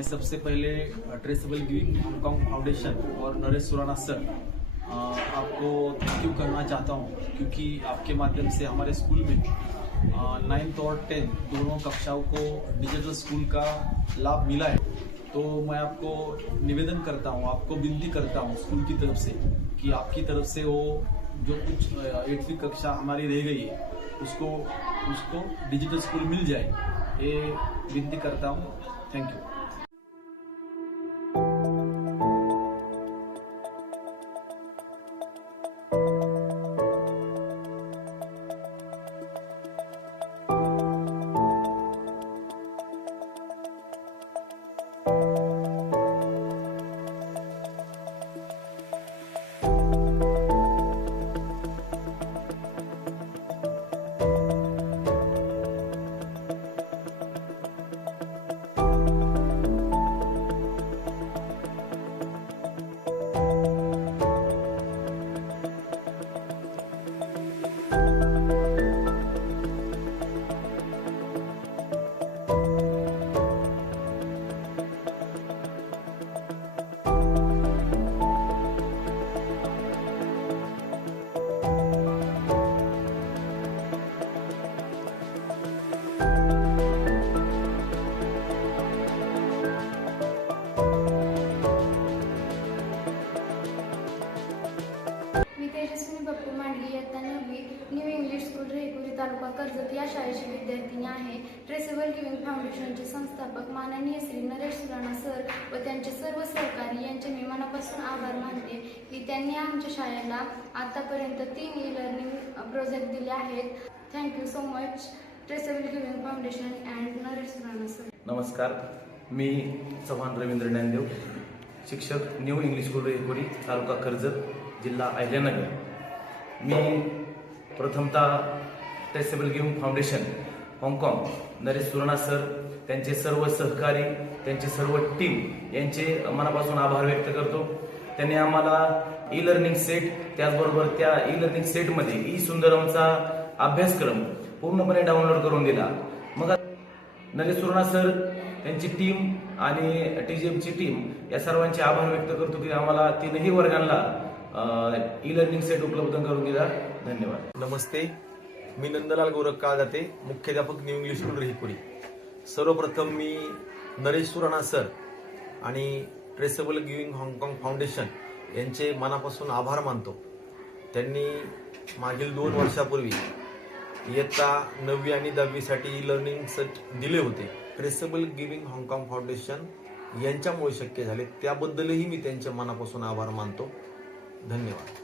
मैं सबसे पहले ट्रेसेबल गिविंग हांगकांग फाउंडेशन और नरेश सुराना सर आपको थैंक यू करना चाहता हूँ, क्योंकि आपके माध्यम से हमारे स्कूल में 9th और 10th दोनों कक्षाओं को डिजिटल स्कूल का लाभ मिला है। तो मैं आपको निवेदन करता हूँ, आपको विनती करता हूँ स्कूल की तरफ से कि आपकी तरफ से वो जो कुछ 8वीं कक्षा हमारी रह गई है उसको डिजिटल स्कूल मिल जाए, ये विनती करता हूँ। Thank you. तेजस्विनी बप्पू मांडगे इयत्ता 9वी New English School Rehpuri taluka Karjat या शाळेची विद्यार्थिनी आहे। ट्रेसेबल गिविंग फाउंडेशनचे संस्थापक माननीय श्री नरेश सुराणा सर व त्यांचे सर्व सहकारी यांचे मी मनापासून आभार मानते की त्यांनी आमच्या शाळेला आतापर्यंत 3 ई-लर्निंग प्रोजेक्ट दिले आहेत। Thank you so much traceable giving foundation and Naresh Surana sir. नमस्कार, मी चव्हाण रवींद्र ज्ञानदेव, शिक्षक new English School Rehpuri taluka Karjat जिल्हा अहिल्यानगर। मी प्रथमतः ट्रेसेबल गिविंग फाउंडेशन हाँगकाँग नरेश सुराणा सर, त्यांचे सर्व सहकारी, त्यांचे सर्व टीम यांचे मनापासून आभार व्यक्त करतो। त्यांनी आम्हाला ई लर्निंग सेट, त्याचबरोबर त्या ई लर्निंग सेटमध्ये ई सुंदरमचा अभ्यासक्रम पूर्णपणे डाउनलोड करून दिला। मग नरेश सुराणा सर, त्यांची टीम आणि टीजीएमची टीम या सर्वांचे आभार व्यक्त करतो की आम्हाला 3ही वर्गांना ई लर्निंग सेट उपलब्ध करून दिला। धन्यवाद। नमस्ते, मी नंदलाल गोरख काळदाते, मुख्याध्यापक न्यू इंग्लिश स्कूल रेहपुरी। सर्वप्रथम मी नरेश सुराणा सर आणि ट्रेसेबल गिविंग हाँगकाँग फाउंडेशन यांचे मनापासून आभार मानतो। त्यांनी मागील 2 वर्षापूर्वी इयत्ता 9वी आणि 10वी साठी ई लर्निंग सेट दिले होते। ट्रेसेबल गिविंग हाँगकाँग फाउंडेशन यांच्यामुळे शक्य झाले, त्याबद्दलही मी त्यांच्या मनापासून आभार मानतो। धन्यवाद।